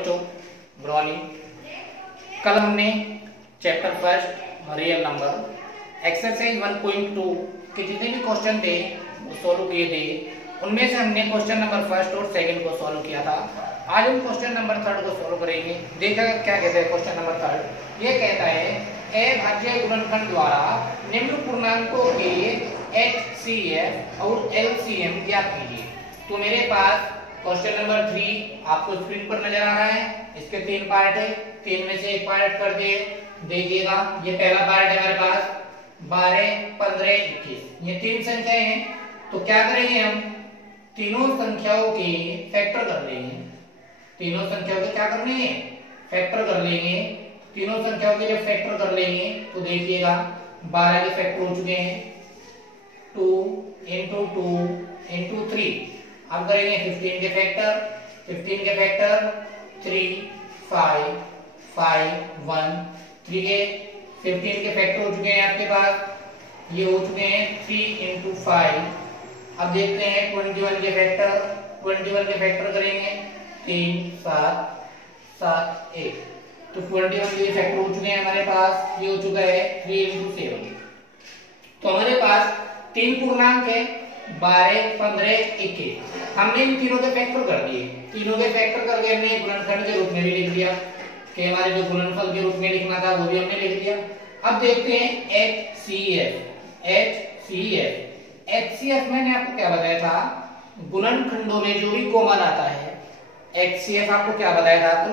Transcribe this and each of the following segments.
बच्चों, good morning. कल हमने chapter first real number exercise 1.2 के जितने भी क्वेश्चन थे वो सॉल्व किए थे। उनमें से हमने क्वेश्चन नंबर फर्स्ट और सेकंड को सॉल्व किया था। आज हम क्वेश्चन नंबर थर्ड को सॉल्व करेंगे। देखा क्या कहता है क्वेश्चन नंबर थर्ड। ये कहता है ए भाज्य गुणनखंड द्वारा निम्न पूर्णांकों के HCF और LCM ज्ञात कीजिए। तो मेरे पास क्वेश्चन नंबर 3 आपको स्क्रीन पर नजर आ रहा है। इसके 3 पार्ट है, 3 में से एक पार्ट कर दिए। देखिएगा ये पहला पार्ट है हमारे पास 12, 15, 21। ये 3 संख्याएं हैं। तो क्या करेंगे हम तीनों संख्याओं के फैक्टर कर लेंगे। तीनों संख्याओं के क्या करने हैं, फैक्टर कर लेंगे। तीनों संख्याओं के जब फैक्टर कर लेंगे तो देखिएगा 12 के फैक्टर हो चुके हैं 2 into 2 into 3। अब करेंगे 15 के फैक्टर। 15 के फैक्टर 3 5 5 1 3 के 15 के फैक्टर हो चुके हैं आपके पास। ये हो चुके हैं 3 into 5। अब देखते हैं 21 के फैक्टर। 21 के फैक्टर करेंगे 3 7 7 1। तो 21 के फैक्टर हो चुके हैं हमारे पास। ये हो चुका है 3 into 7। तो हमारे पास 3 पूर्णांक है 12, 15, 21। हमने इन तीनों के फैक्टर कर दिए। तीनों के फैक्टर करके हमने गुणनखंड के रूप में भी लिख दिया कि हमारे जो गुणनफल के रूप में लिखना था वो भी हमने लिख दिया। अब देखते हैं HCF मैंने आपको क्या बताया था, गुणनखंडों में जो भी कॉमन आता है। HCF आपको क्या बताया था, तो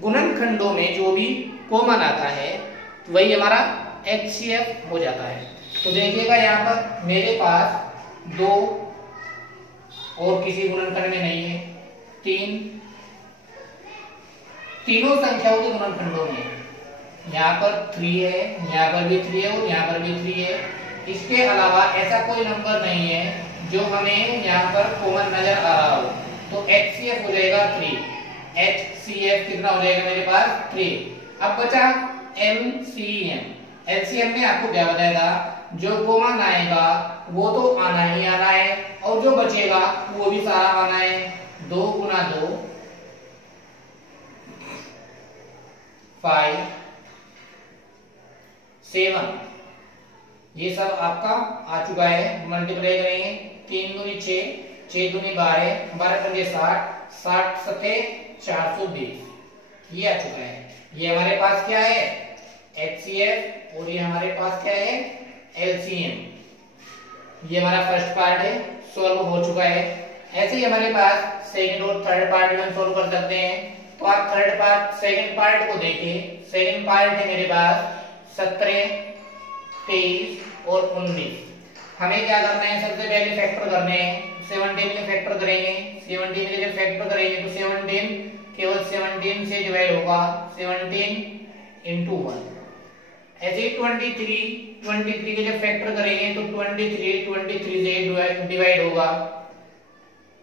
गुणनखंडों में जो भी कॉमन आता है तो वही हमारा HCF हो जाता है। तो देखिएगा यहाँ पर मेरे पास 2 और किसी गुणनखंड में नहीं है, 3 तीनों संख्याओं के गुणनखंडों में। यहाँ पर 3 है, यहाँ पर भी 3 है और यहाँ पर भी 3 है। इसके अलावा ऐसा कोई नंबर नहीं है जो हमें यहाँ पर कॉमन नजर आ रहा हो। तो HCF हो जाएगा 3। HCF कितना हो जाएगा मेरे पास 3। अब बचा LCM में आपको क्या बताया था, जो कॉमन आएगा वो तो आना ही आना है और जो बचेगा वो भी सारा आना है। 2 गुना 2 5 7। ये सब आपका आ चुका है। मल्टीप्लाई करेंगे 3 दूनी 6, 6 दूनी 12, 12 पंजे 60, 60 सते 420। ये आ चुका है। ये हमारे पास क्या है HCF और ये हमारे पास क्या है LCM। ये हमारा फर्स्ट पार्ट है, सॉल्व हो चुका है। ऐसे ही हमारे पास सेकंड और थर्ड पार्ट भी हम सॉल्व कर सकते हैं। तो आप सेकंड पार्ट को देखिए। सेकंड पार्ट है मेरे पास 17, 23 और 19। हमें क्या करना है, सबसे पहले फैक्टर करने हैं। 17 के फैक्टर करेंगे। 17 के जब फैक्टर करेंगे तो 17 केवल 17 से डिवाइड होगा, 17 into 1। ऐसे ही 23 के जब फैक्टर करेंगे तो 23 से डिवाइड होगा।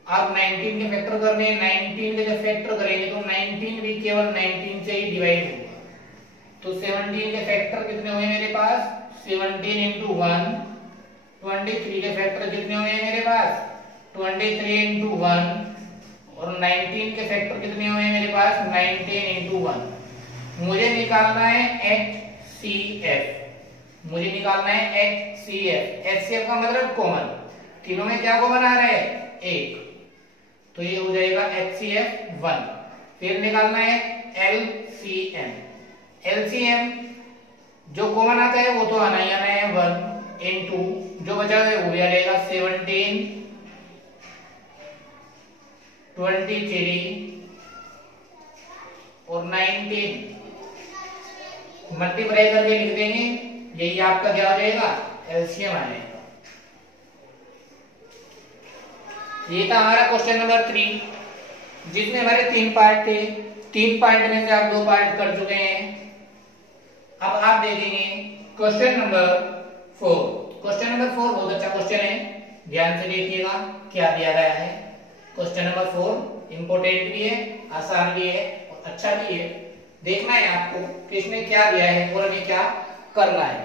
अब 19 के फैक्टर करने हैं। 19 के जब फैक्टर करेंगे तो 19 भी केवल 19 से ही डिवाइड होगा। तो 17 के फैक्टर कितने हुए मेरे पास 17 into 1। 23 के फैक्टर कितने हुए मेरे पास 23 into 1 और 19 के फैक्टर कितने हुए मेरे पास 19 into 1। मुझे निकालना है HCF। मुझे निकालना है HCF का मतलब कॉमन। तीनों में क्या कॉमन आ रहा है 1। तो ये हो जाएगा HCF 1। फिर निकालना है LCM जो कॉमन आता है वो तो आना ही आना है 1 into जो बचा है वो भी आ जाएगा 17, 23 और 19। मल्टीप्लाई करके लिख देंगे, यही आपका क्या हो जाएगा LCM आ जाएगा। ये था हमारा क्वेश्चन नंबर 3 जिसमें हमारे 3 पार्ट थे। 3 पार्ट में से आप 2 पार्ट कर चुके हैं। अब आप देखेंगे क्वेश्चन नंबर 4। क्वेश्चन नंबर 4 बहुत अच्छा क्वेश्चन है, ध्यान से देखिएगा क्या दिया गया है। क्वेश्चन नंबर 4 इंपोर्टेंट भी है, आसान भी है और अच्छा भी है। देखना है आपको कि इसमें क्या दिया है और हमें क्या करना है।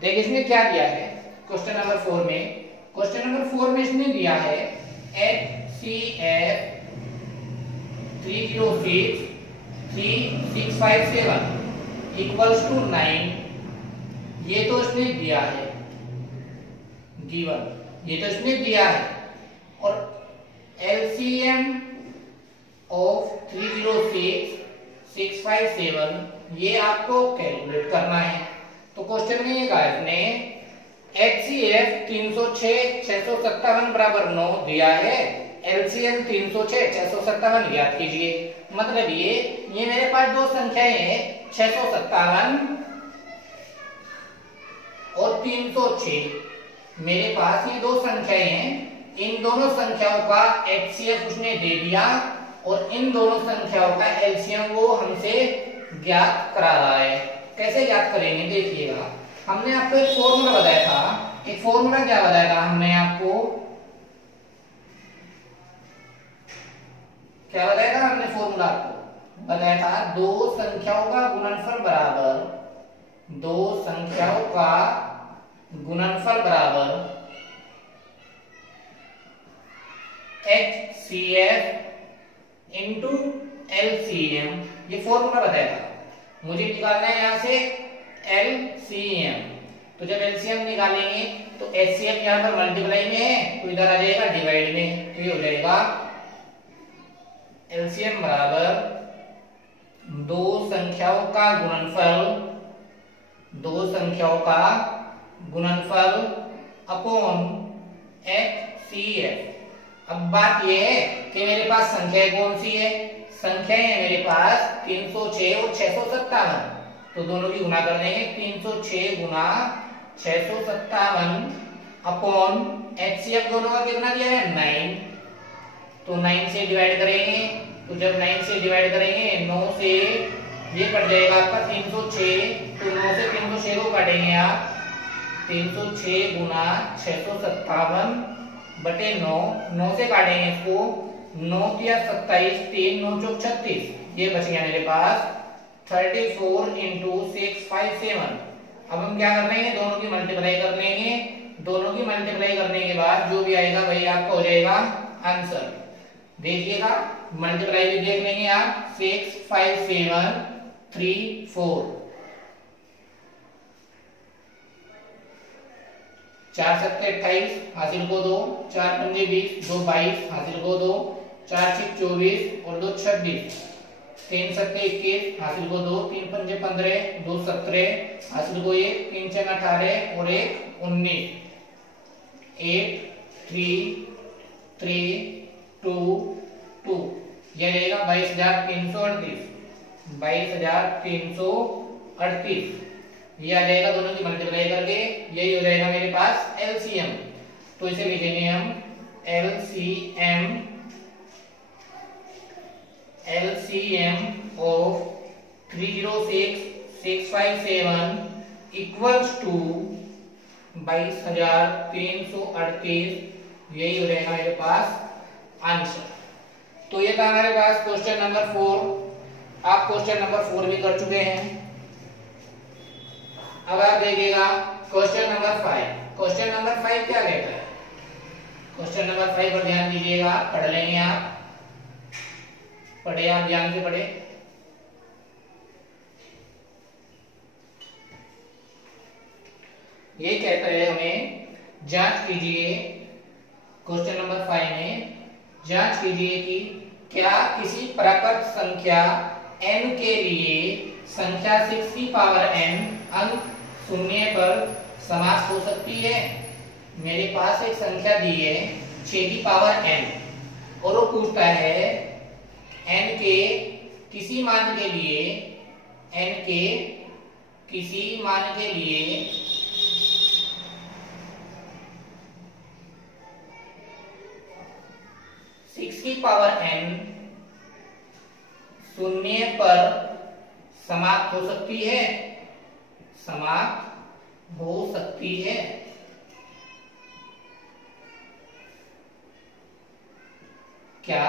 देखिए इसमें क्या दिया है क्वेश्चन नंबर 4 में। क्वेश्चन नंबर 4 में इसने दिया है HCF 306 3657 इक्वल्स टू 9। ये तो इसने दिया है गिवन, ये तो इसने दिया है। और एलसीएम ऑफ 306657 ये आपको कैलकुलेट करना है। तो क्वेश्चन में ये कहा इसने HCF 306 657 बराबर 9 दिया है, एलसीएम 306 657 याद कीजिए। मतलब ये मेरे पास दो संख्याएं हैं 657 और 306, मेरे पास ये दो संख्याएं हैं। इन दोनों संख्याओं का HCF उसने दे दिया और इन दोनों संख्याओं का एलसीएम वो हमसे ज्ञात करा रहा है। कैसे ज्ञात करेंगे देखिएगा। हमने आपको एक फॉर्मूला बताया था। एक फॉर्मूला क्या बताया था हमने आपको, क्या बताया था हमने फॉर्मूला आपको बताया था, दो संख्याओं का गुणनफल बराबर, दो संख्याओं का गुणनफल बराबर HCF इंटू LCM। ये फॉर्मूला बताया था। मुझे निकालना है यहां से LCM। तो जब LCM निकालेंगे तो HCF यहां पर मल्टीप्लाई में है तो इधर आ जाएगा डिवाइड में। तो ये हो जाएगा LCM बराबर दो संख्याओं का गुणनफल, दो संख्याओं का गुणनफल अपॉन HCF। अब बात यह है कि मेरे पास संख्या कौन सी है, संख्याएं है मेरे पास 306 और 657। तो दोनों की गुणा कर देंगे, 306 गुना 657 अपॉन HCF दोनों का कितना दिया है 9। तो 9 से डिवाइड करेंगे, तो जब 9 से डिवाइड करेंगे 9 से ये कट जाएगा आपका 306। तो 9 से 306 को काटेंगे आप, 306 गुना 657 बटे 9, 9 से काटेंगे इसको, 9 या 27, 3 9 चौक 36, ये बच गया मेरे पास 34 इंटू 657। अब हम क्या कर लेंगे, दोनों की मल्टीप्लाई कर लेंगे। दोनों की मल्टीप्लाई करने के बाद जो भी आएगा वही आपका हो जाएगा आंसर। देखिएगा मल्टीप्लाई भी देख लेंगे आप, 65734, 4 सत्ते 28 हासिल को 2, 4 पंजे 20, 2 22 हासिल को 2, 4 6 24 और 2 26, 3 सत्ते 21 हासिल को 2, 3 पंजे 15, 2 17 हासिल को 1, 3 6 18 और 1 19, 8 3 3 2 2, यह रहेगा 22,338, 22,338। ये आ जाएगा दोनों की मल्टीप्लाई करके, यही हो जाएगा मेरे पास एलसीएम। तो इसे लिखेंगे हम एलसीएम ऑफ 306657 इक्वल्स टू 22,338। यही हो जाएगा मेरे पास आंसर। तो ये था हमारे पास क्वेश्चन नंबर 4। आप क्वेश्चन नंबर 4 भी कर चुके हैं। अब आप देखिएगा क्वेश्चन नंबर 5। क्वेश्चन नंबर 5 क्या कहता है, क्वेश्चन नंबर 5 पर ध्यान दीजिएगा, पढ़ लेंगे आप, पढ़े आप ध्यान से पढ़े। ये कहता है हमें जांच कीजिए, क्वेश्चन नंबर 5 में जांच कीजिए कि क्या किसी प्राकृत संख्या n के लिए संख्या 6 की पावर n अंक शून्य पर समाप्त हो सकती है। मेरे पास एक संख्या दी है 6 की पावर n और वो पूछता है n के किसी मान के लिए, n के किसी मान के लिए 6 की पावर n शून्य पर समाप्त हो सकती है, समाप्त हो सकती है। क्या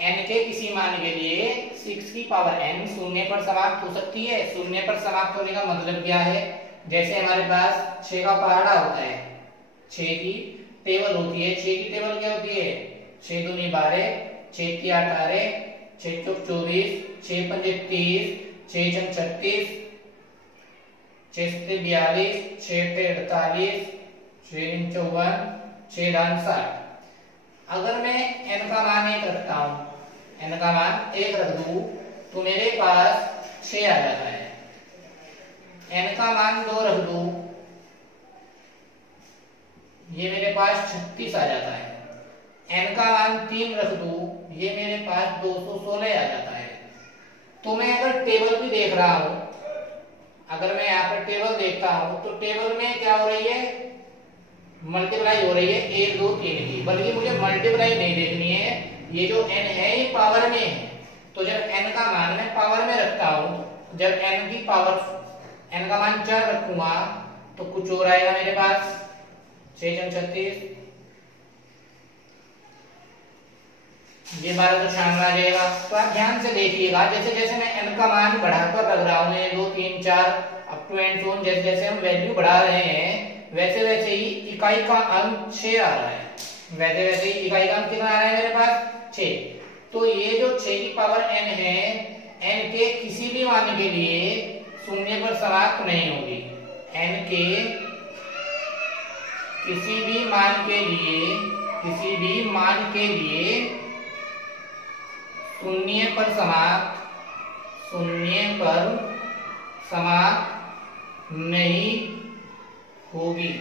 n के किसी मान के लिए 6 की पावर n शून्य पर समाप्त हो सकती है। शून्य पर समाप्त होने का मतलब क्या है, जैसे हमारे पास 6 का पहाड़ा होता है, 6 की टेबल होती है। 6 की टेबल क्या होती है, 6 दूनी 12, 6 की 18, 6 चौक 24, 6 पंजे 30, 6 छंग 36, 6 सत्ते 42, 6 अट्ठे 48, 6 तीन 54, 6 दान 60। अगर मैं n का मान 1 रखता हूं, n का मान 1 रख दूं तो मेरे पास 6 आ जाता है। n का मान 2 रख दूं, ये मेरे पास 36 आ जाता है। n का मान 3 रख दूं, ये मेरे पास 216 आ जाता है। तो मैं अगर टेबल भी देख रहा हूं, अगर मैं यहाँ पर टेबल देखता हूं तो टेबल में क्या हो रही है, मल्टीप्लाई हो रही है 1 2 3 की, बल्कि मुझे मल्टीप्लाई नहीं देखनी है। ये जो n है ये पावर में है, तो जब n का मान मैं पावर में रखता हूं, जब n की पावर n का मान 4 रखूंगा तो कुछ और आएगा मेरे पास 6 जन 36, ये 1296 आ जाएगा। तो आप ध्यान से देखिएगा, जैसे जैसे मैं n का मान बढ़ाकर रख रहा हूँ 1 2 3 4 अप टू एंड सोन, जैसे जैसे हम वैल्यू बढ़ा रहे हैं वैसे वैसे ही इकाई का अंक 6 आ रहा है, वैसे वैसे ही इकाई का अंक कितना आ रहा है मेरे पास 6। तो ये जो 6 की पावर n है, n के किसी भी मान के लिए शून्य पर समाप्त नहीं होगी। n के किसी भी मान के लिए, किसी भी मान के लिए शून्य पर समाप्त नहीं होगी।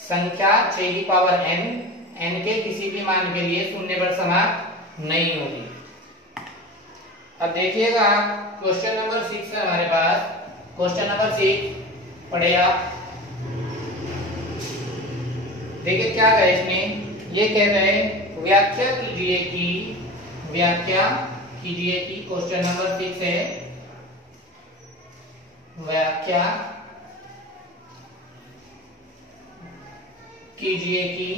संख्या 6 की पावर n के किसी भी मान के लिए शून्य पर समाप्त नहीं होगी। अब देखिएगा क्वेश्चन नंबर 6 है हमारे पास। क्वेश्चन नंबर 6 पढ़े आप, देखिए क्या कहे इसमें, ये कह रहे हैं व्याख्या कीजिए कि क्वेश्चन नंबर 6 है, व्याख्या कीजिए कि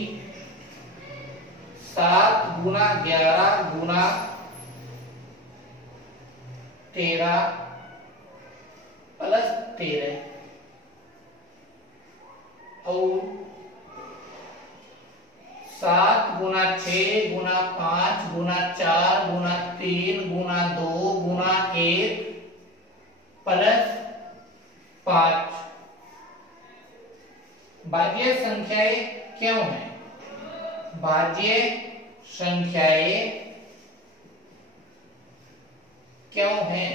7 गुना 11 गुना 13 प्लस 13 और 7 गुना 6 गुना 5 गुना 4 गुना 3 गुना 2 गुना 1 प्लस 5 भाज्य संख्याएं क्यों है? भाज्य संख्याएं क्यों है?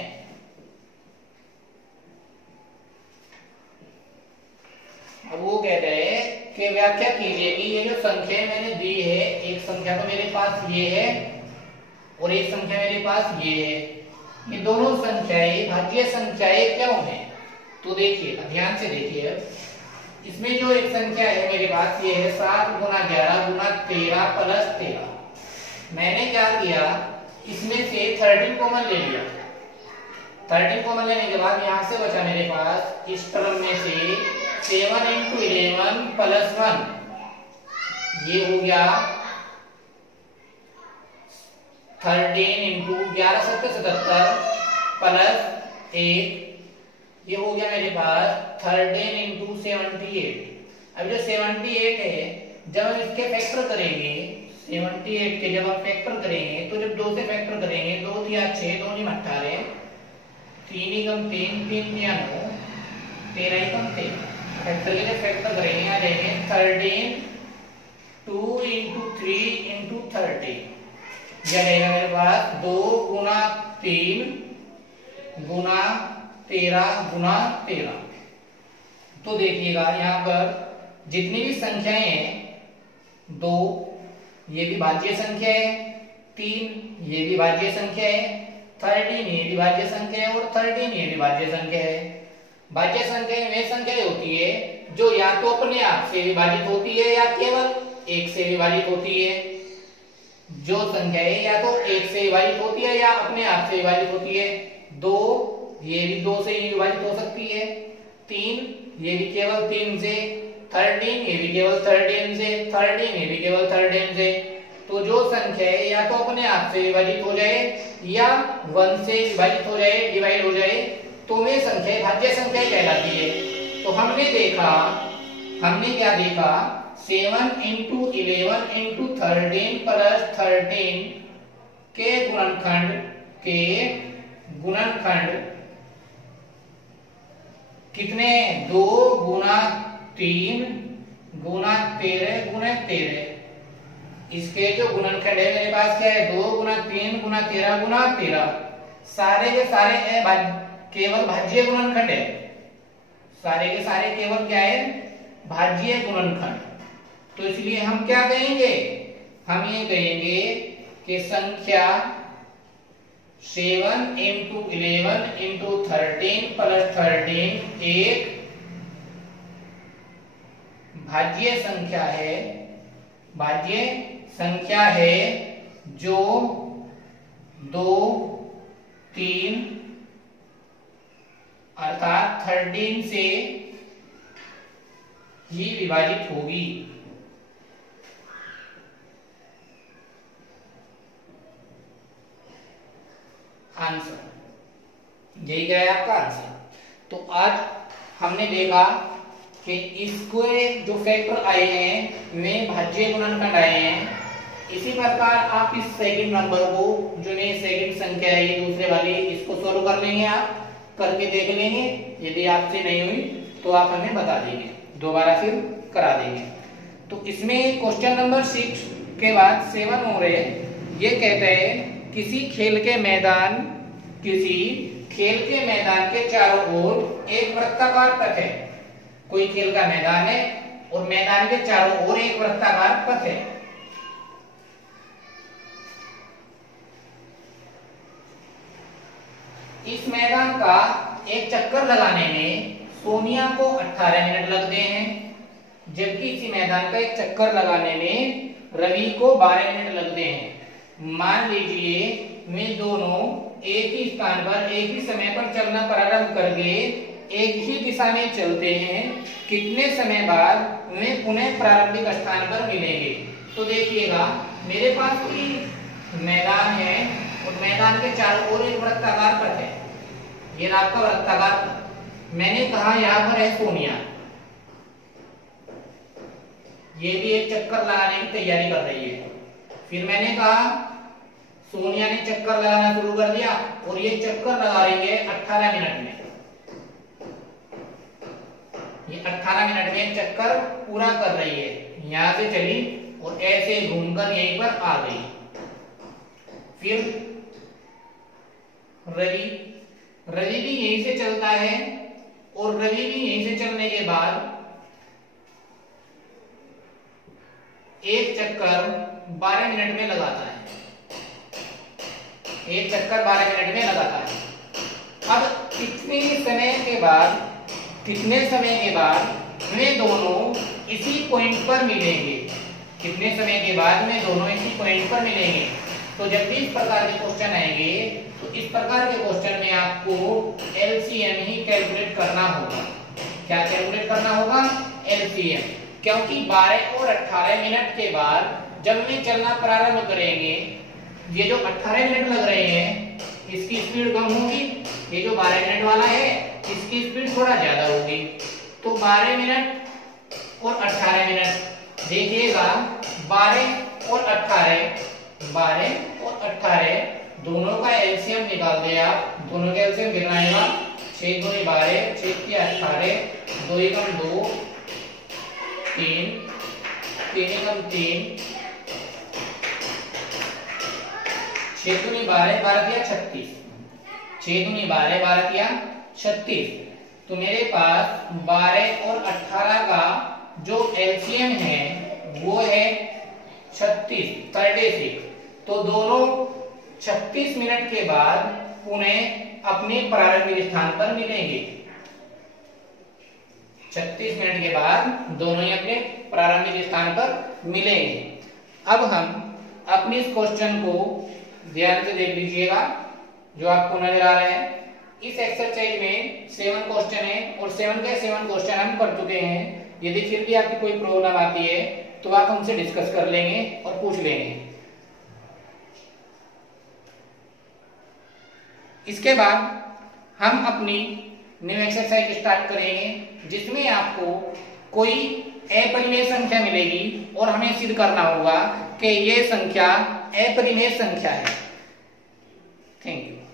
अब वो कह रहे हैं कि व्याख्या कीजिए कि ये जो संख्या मैंने दी है, एक संख्या तो मेरे पास ये है और एक संख्या मेरे पास ये है, ये दोनों संख्याएं भाज्य संख्याएं क्यों है? तो देखिए ध्यान से देखिए, इसमें जो एक संख्या है मेरे पास ये है 7 गुना 11 गुना 13 प्लस 13। मैंने क्या किया, इसमें से 13 कॉमन ले लिया। 13 कॉमन लेने के बाद यहां से बचा मेरे पास इस टर्म में से 7 इंटू 11 प्लस 1, ये हो गया 13 इंटू 11 7 77 प्लस 1, ये हो गया मेरे पास 13 इंटू 78। अब जो 78 है, जब हम इसके फैक्टर करेंगे, 78 के जब हम फैक्टर करेंगे तो जब 2 से फैक्टर करेंगे, 2 3 6 2 9 18, 3 कम 3 3 9 13 कम 13, फैक्टर के जब फैक्टर करेंगे आ जाएंगे 13 2 इंटू 3 इंटू 30, यह रहेगा मेरे पास 2 गुना 3 गुना 13 गुना 13। तो देखिएगा यहाँ पर जितनी भी संख्याएं हैं, 2 ये भी भाज्य संख्या है, 3 ये भी भाज्य संख्या है, 13 ये भी भाज्य संख्या है और 13 ये भी भाज्य संख्या है। भाज्य संख्या वे संख्याएं होती है जो या तो अपने आप से विभाजित होती है या केवल 1 से विभाजित होती है। जो संख्याएं या तो 1 से विभाजित होती है या अपने आप से विभाजित होती है। 2 ये भी 2 से ही विभाजित हो सकती है, 3 ये भी केवल 3 से, 13 ये भी केवल 13 से, 13 ये भी केवल 13 से। तो जो संख्या है या तो अपने आप से विभाजित हो जाए या 1 से विभाजित हो जाए, डिवाइड हो जाए, तो वे संख्या भाज्य संख्या कहलाती है। तो हमने क्या देखा, 7 इंटू 11 इंटू 13 प्लस 13 के गुणनखंड कितने 2 गुना 3 गुना 13 गुना 13। इसके जो गुणनखंड है मेरे पास क्या है 2 गुना 3 गुना 13 गुना 13। सारे के सारे केवल भाज्य गुणनखंड है, सारे के सारे केवल क्या है भाज्य गुणनखंड। तो इसलिए हम क्या कहेंगे, हम ये कहेंगे कि संख्या 7 इंटू 11 इंटू 13 प्लस 13 एक भाज्य संख्या है जो 2 3 अर्थात 13 से ही विभाजित होगी। आंसर यही क्या है आपका आंसर। तो आज हमने देखा कि इसके जो फैक्टर आए हैं वे भाज्य गुणनखंड आए हैं। इसी प्रकार आप इस सेकंड नंबर को जो ये सेकंड संख्या है ये दूसरे वाली, इसको सोल्व कर लेंगे, आप करके देख लेंगे। यदि आपसे नहीं हुई तो आप हमें बता देंगे, दोबारा फिर करा देंगे। तो इसमें क्वेश्चन नंबर 6 के बाद 7 हो रहे, ये कहते हैं किसी खेल के मैदान के चारों ओर एक वृत्ताकार पथ है। कोई खेल का मैदान है और मैदान के चारों ओर एक वृत्ताकार पथ है। इस मैदान का एक चक्कर लगाने में सोनिया को 18 मिनट लगते हैं, जबकि इसी मैदान का एक चक्कर लगाने में रवि को 12 मिनट लगते हैं। मान लीजिए वे दोनों एक ही स्थान पर एक ही समय पर चलना प्रारंभ करके एक ही दिशा में चलते हैं, कितने समय बाद वे पुनः प्रारंभिक स्थान पर मिलेंगे। तो देखिएगा मेरे पास कोई मैदान है और मैदान के चारों ओर एक वृत्ताकार पथ है, ये आपका वृत्ताकार पथ। मैंने कहा यहाँ पर है सोनिया, ये भी एक चक्कर लगाने की तैयारी कर रही है। फिर मैंने कहा सोनिया ने चक्कर लगाना शुरू कर दिया और ये चक्कर लगा रही है 18 मिनट में। ये 18 मिनट में चक्कर पूरा कर रही है, यहां से चली और ऐसे घूमकर यहीं पर आ गई। फिर रवि भी यहीं से चलता है और रवि भी यहीं से चलने के बाद एक चक्कर 12 मिनट में लगाता है, एक चक्कर 12 मिनट में लगाता है। अब कितने समय के बाद वे दोनों इसी पॉइंट पर मिलेंगे, कितने समय के बाद वे दोनों इसी पॉइंट पर मिलेंगे। तो जब भी इस प्रकार के क्वेश्चन आएंगे तो इस प्रकार के क्वेश्चन में आपको एलसीएम ही कैलकुलेट करना होगा। क्या कैलकुलेट करना होगा? एलसीएम। क्योंकि 12 और 18 मिनट के बाद जब वे चलना प्रारंभ करेंगे, ये जो 18 मिनट लग रहे हैं इसकी स्पीड कम होगी, ये जो 12 मिनट वाला है इसकी स्पीड थोड़ा ज्यादा होगी। तो 12 मिनट और 18 मिनट देखिएगा, 12 और 18 दोनों का एलसीएम निकाल दे आप। दोनों का एलसीएम कितना आएगा? 6 दूनी 12, 6 की 18, 2 एकम 2, 3, 3 एकम 3, 6 दूनी 12, 12 किया 36, 6 दूनी 12, 12 किया 36। तो मेरे पास 12 और 18 का जो एलसीएम है वो है 36। तो दोनों 36 मिनट के बाद पुनः अपने प्रारंभिक स्थान पर मिलेंगे। 36 मिनट के बाद दोनों ही अपने प्रारंभिक स्थान पर मिलेंगे। अब हम अपने इस क्वेश्चन को ध्यान से देख लीजिएगा जो आपको नजर आ रहा है। इस एक्सरसाइज में 7 क्वेश्चन है और 7 के 7 क्वेश्चन हम कर चुके हैं। यदि फिर भी आपकी कोई प्रॉब्लम आती है तो आप हमसे डिस्कस कर लेंगे और पूछ लेंगे। इसके बाद हम अपनी न्यू एक्सरसाइज स्टार्ट करेंगे जिसमें आपको कोई अपरिमेय संख्या मिलेगी और हमें सिद्ध करना होगा कि ये संख्या अपरिमेय संख्या है। Thank you.